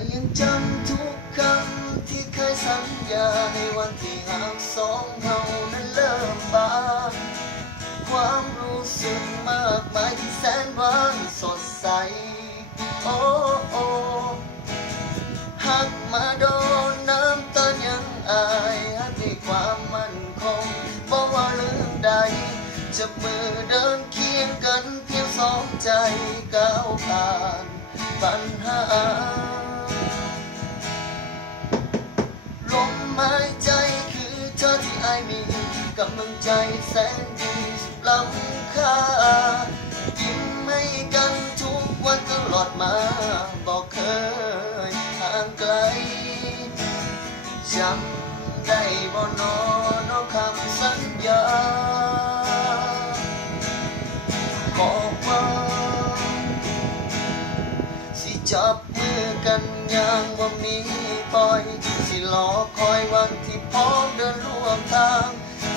ยังจำทุกคำที่เคยสัญญาในวันที่หากสองเฮานั้นเริ่มบานความรู้สึกมากมายที่แสนหวานสดใสโอ้โอ้หักมาโดนน้ำตายังอายหักด้วยความมั่นคงบอกว่าลืมใดจับมือเดินเคียงกันเพียงสองใจก้าวผ่านปัญหาลมหายใจคือเธอที่อายมีกำลังใจแสนดีสุดล้ำค่ายิ้มให้กันทุกวันตลอดมาบอกเคยห่างไกลจำได้บ่นอนอคำสัญญาบอกว่าสิจับมือกันอย่างว่ามีปล่อยสิรอคอยวันที่พร้อมเดินร่วมทาง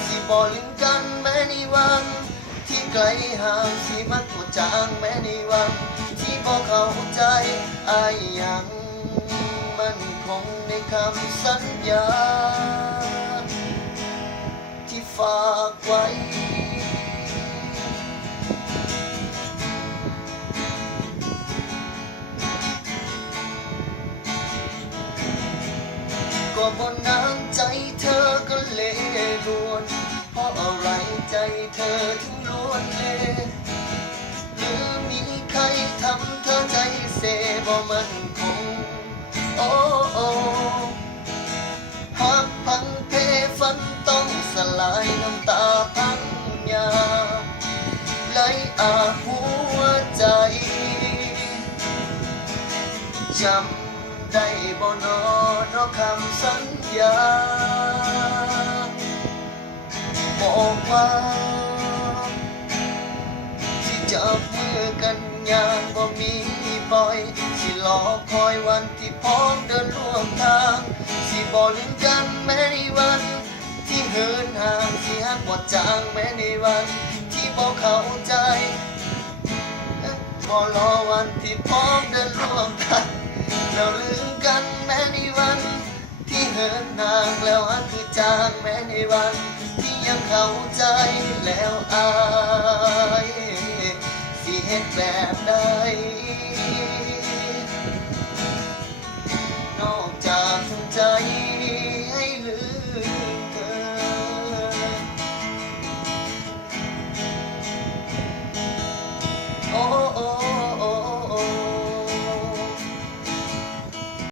สิบ่ลืมกันแม้ในวันที่ไกลห่างสิมันปวดจางแม้ในวันที่บ่เข้าใจอายยังมันคงในคำสัญญาที่ฝากไว้ก็บนน้ำใจเธอก็เล่ร่วนเพราะอะไรใจเธอถึงล้วนเล่หรือมีใครทำเธอใจเสบ่มันคงโอ้โอ้หักพังเพฝันต้องสลายน้ำตาพังยาไหลอาบหัวใจจำได้บ่นอนอคำสัญญาบอกว่าที่จับมือกันอย่างบ่มีปล่อยสิรอคอยวันที่พร้อมเดินร่วมทางสิบ่ลืมกันแม้ในวันที่เหินห่างสิหักบ่จางแม้ในวันที่บ่เข้าใจบ่รอวันที่พร้อมเดินร่วมทางเราลืมกันแม้ในวันที่เหินห่างแล้วหักคือจางแม้ในวันที่ยังเข้าใจแล้วอายสิเฮ็ดแบบใด